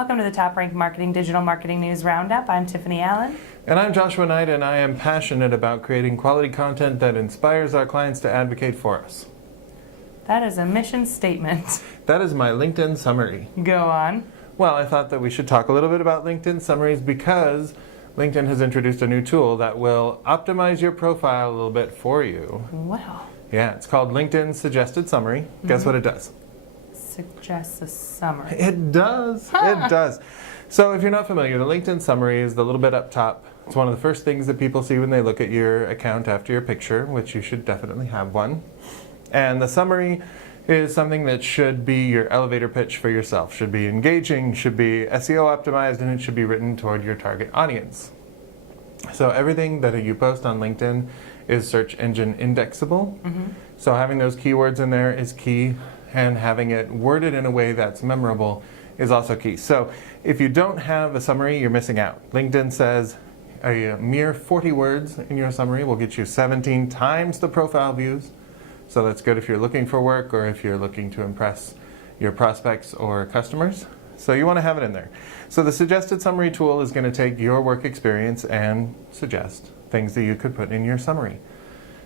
Welcome to the TopRank Marketing Digital Marketing News Roundup. I'm Tiffani Allen. And I'm Joshua Nite, and I am passionate about creating quality content that inspires our clients to advocate for us. That is a mission statement. That is my LinkedIn summary. Go on. Well, I thought that we should talk a little bit about LinkedIn summaries because LinkedIn has introduced a new tool that will optimize your profile a little bit for you. Wow. Yeah, it's called LinkedIn Suggested Summary. Guess what it does? Suggests a summary. It does. It does. So if you're not familiar, the LinkedIn summary is the little bit up top. It's one of the first things that people see when they look at your account after your picture, which you should definitely have one. And the summary is something that should be your elevator pitch for yourself. Should be engaging, should be SEO optimized, and it should be written toward your target audience. So everything that you post on LinkedIn is search engine indexable. So having those keywords in there is key, and having it worded in a way that's memorable is also key. So if you don't have a summary, you're missing out. LinkedIn says a mere 40 words in your summary will get you 17 times the profile views. So that's good if you're looking for work or if you're looking to impress your prospects or customers. So you want to have it in there. So the suggested summary tool is going to take your work experience and suggest things that you could put in your summary.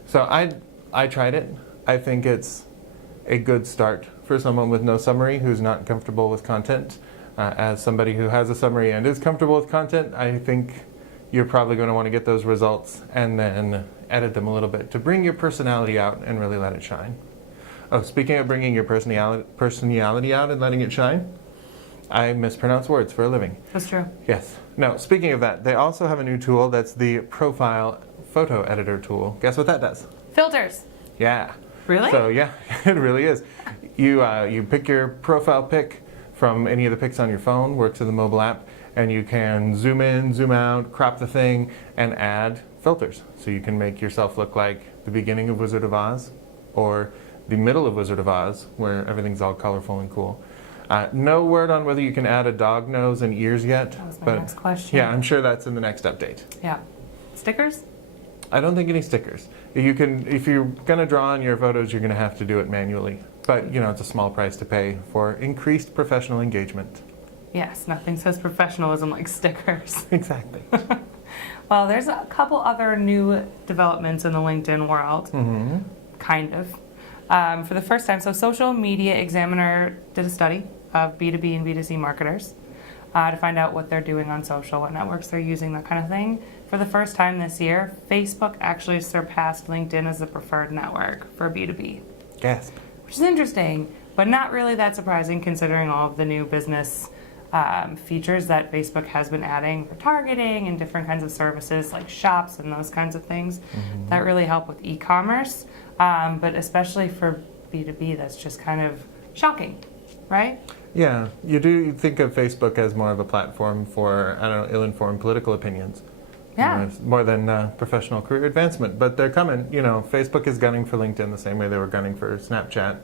So I tried it. I think it's a good start for someone with no summary who's not comfortable with content. As somebody who has a summary and is comfortable with content, I think you're probably going to want to get those results and then edit them a little bit to bring your personality out and really let it shine. Oh, speaking of bringing your personality out and letting it shine, I mispronounce words for a living. That's true. Yes. No, speaking of that, they also have a new tool that's the Profile Photo Editor tool. Guess what that does? Filters. Yeah. Really? So yeah, it really is. You pick your profile pic from any of the pics on your phone, works in the mobile app, and you can zoom in, zoom out, crop the thing, and add filters. So you can make yourself look like the beginning of Wizard of Oz or the middle of Wizard of Oz, where everything's all colorful and cool. No word on whether you can add a dog nose and ears yet. That was my next question. Yeah, I'm sure that's in the next update. Yeah. Stickers? I don't think any stickers. You can, if you're going to draw on your photos, you're going to have to do it manually. But, you know, it's a small price to pay for increased professional engagement. Yes, nothing says professionalism like stickers. Exactly. Well, there's a couple other new developments in the LinkedIn world. Kind of. For the first time, so Social Media Examiner did a study of B2B and B2C marketers to find out what they're doing on social, what networks they're using, that kind of thing. For the first time this year, Facebook actually surpassed LinkedIn as the preferred network for B2B. Gasp. Which is interesting, but not really that surprising considering all of the new business features that Facebook has been adding for targeting and different kinds of services like shops and those kinds of things that really help with e-commerce. But especially for B2B, that's just kind of shocking, right? Yeah, you think of Facebook as more of a platform for, I don't know, ill-informed political opinions. Yeah. More than professional career advancement. But they're coming. You know, Facebook is gunning for LinkedIn the same way they were gunning for Snapchat.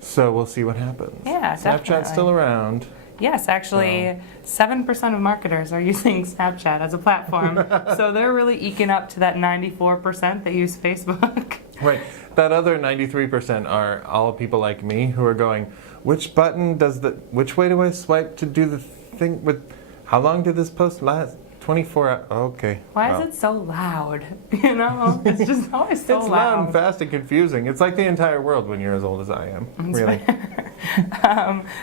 So we'll see what happens. Yeah, Snapchat's definitely still around. Yes, actually, 7% of marketers are using Snapchat as a platform. So they're really eking up to that 94% that use Facebook. Right. That other 93% are all people like me who are going, which way do I swipe to do the thing with, how long did this post last? 24 hours. Okay. Why is it so loud? You know, it's just always so It's loud. loud and fast and confusing. It's like the entire world when you're as old as I am. Really.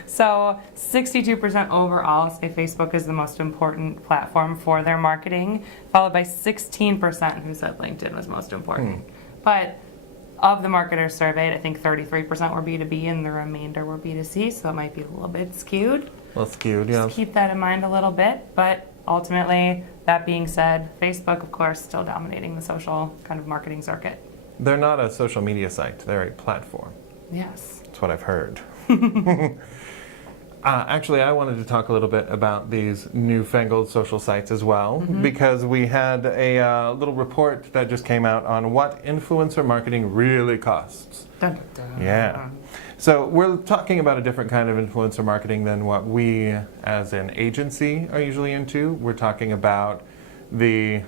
So 62% overall say Facebook is the most important platform for their marketing, followed by 16% who said LinkedIn was most important. But of the marketers surveyed, I think 33% were B2B and the remainder were B2C, so it might be a little bit skewed. A little skewed, yeah. Just keep that in mind a little bit, but ultimately, that being said, Facebook, of course, still dominating the social kind of marketing circuit. They're not a social media site. They're a platform. Yes. That's what I've heard. Actually, I wanted to talk a little bit about these newfangled social sites as well, because we had a little report that just came out on what influencer marketing really costs. Dun, dun, dun. Yeah. So we're talking about a different kind of influencer marketing than what we as an agency are usually into. We're talking about the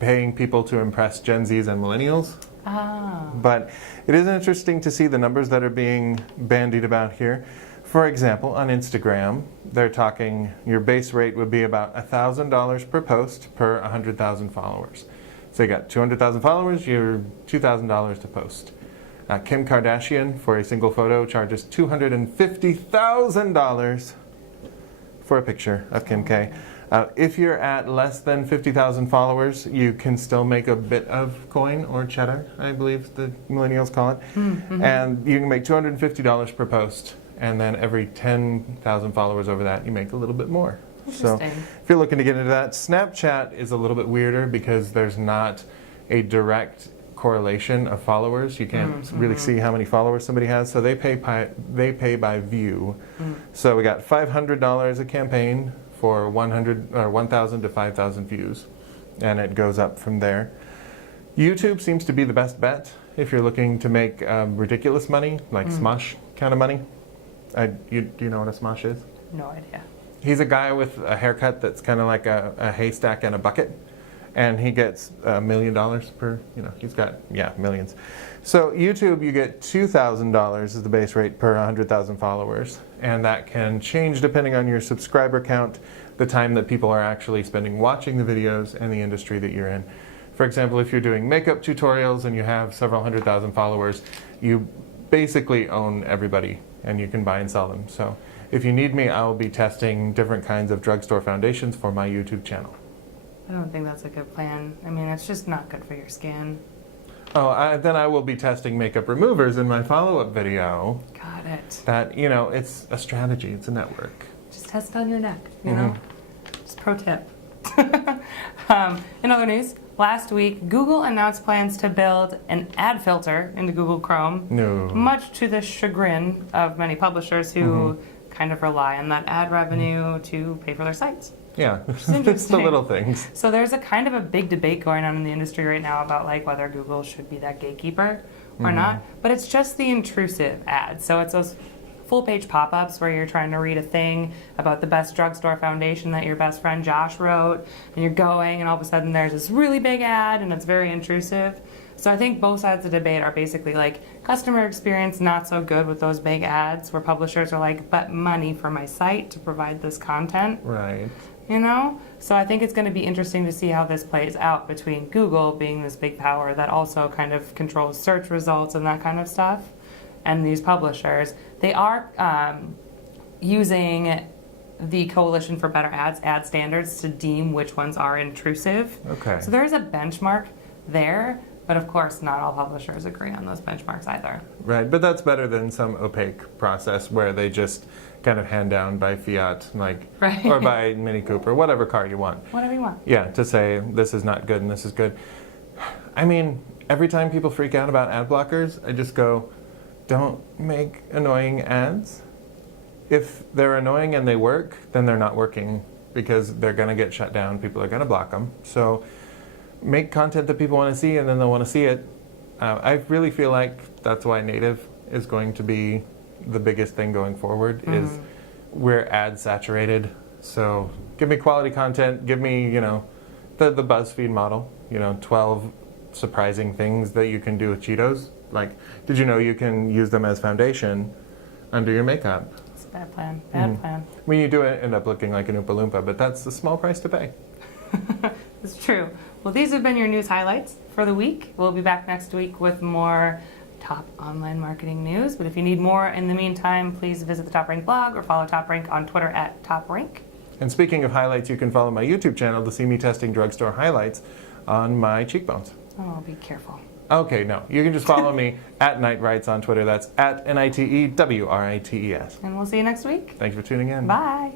paying people to impress Gen Zs and millennials. But it is interesting to see the numbers that are being bandied about here. For example, on Instagram, they're talking your base rate would be about $1,000 per post per 100,000 followers. So you got 200,000 followers, you're $2,000 to post. Kim Kardashian, for a single photo, charges $250,000 for a picture of Kim K. If you're at less than 50,000 followers, you can still make a bit of coin or cheddar, I believe the millennials call it. Mm-hmm. And you can make $250 per post. And then every 10,000 followers over that, you make a little bit more. So if you're looking to get into that, Snapchat is a little bit weirder because there's not a direct correlation of followers. You can't really see how many followers somebody has, so they pay by view. So we got $500 a campaign for 1,000 to 5,000 views, and it goes up from there. YouTube seems to be the best bet if you're looking to make ridiculous money, like Smosh kind of money. Do you know what a Smosh is? No idea. He's a guy with a haircut that's kind of like a haystack and a bucket, and he gets $1 million per, he's got, millions. So YouTube, you get $2,000 as the base rate per 100,000 followers, and that can change depending on your subscriber count, the time that people are actually spending watching the videos, and the industry that you're in. For example, if you're doing makeup tutorials and you have several 100,000 followers, you basically own everybody, and you can buy and sell them. So if you need me, I will be testing different kinds of drugstore foundations for my YouTube channel. I don't think that's a good plan. I mean, it's just not good for your skin. Oh, then I will be testing makeup removers in my follow-up video. Got it. That, it's a strategy. It's a network. Just test on your neck, you know? Just pro tip. In other news, last week, Google announced plans to build an ad filter into Google Chrome. No. Much to the chagrin of many publishers who kind of rely on that ad revenue to pay for their sites. Yeah, it's the little things. So there's a kind of a big debate going on in the industry right now about whether Google should be that gatekeeper or not. But it's just the intrusive ads. So it's those full-page pop-ups where you're trying to read a thing about the best drugstore foundation that your best friend Josh wrote, and you're going, and all of a sudden there's this really big ad, and it's very intrusive. So I think both sides of the debate are basically customer experience not so good with those big ads where publishers are but money for my site to provide this content. Right. So I think it's going to be interesting to see how this plays out between Google being this big power that also kind of controls search results and that kind of stuff, and these publishers. They are using the Coalition for Better Ads ad standards to deem which ones are intrusive. Okay. So there is a benchmark there, but of course not all publishers agree on those benchmarks either. Right, but that's better than some opaque process where they just kind of hand down by fiat, right. Or by Mini Cooper, whatever car you want. Whatever you want. Yeah, to say this is not good and this is good. I mean, every time people freak out about ad blockers, I just go, don't make annoying ads. If they're annoying and they work, then they're not working because they're going to get shut down. People are going to block them. So make content that people want to see, and then they'll want to see it. I really feel like that's why native is going to be the biggest thing going forward. Is we're ad saturated. So give me quality content. Give me, the BuzzFeed model. 12 surprising things that you can do with Cheetos. Did you know you can use them as foundation under your makeup? It's a bad plan. Bad plan. I mean, you do end up looking like an Oompa Loompa, but that's a small price to pay. It's true. Well, these have been your news highlights for the week. We'll be back next week with more top online marketing news. But if you need more in the meantime, please visit the TopRank blog or follow TopRank on Twitter at TopRank. And speaking of highlights, you can follow my YouTube channel to see me testing drugstore highlights on my cheekbones. Oh, be careful. Okay, no. You can just follow me at NiteWrites on Twitter. That's at NITEWRITES. And we'll see you next week. Thanks for tuning in. Bye.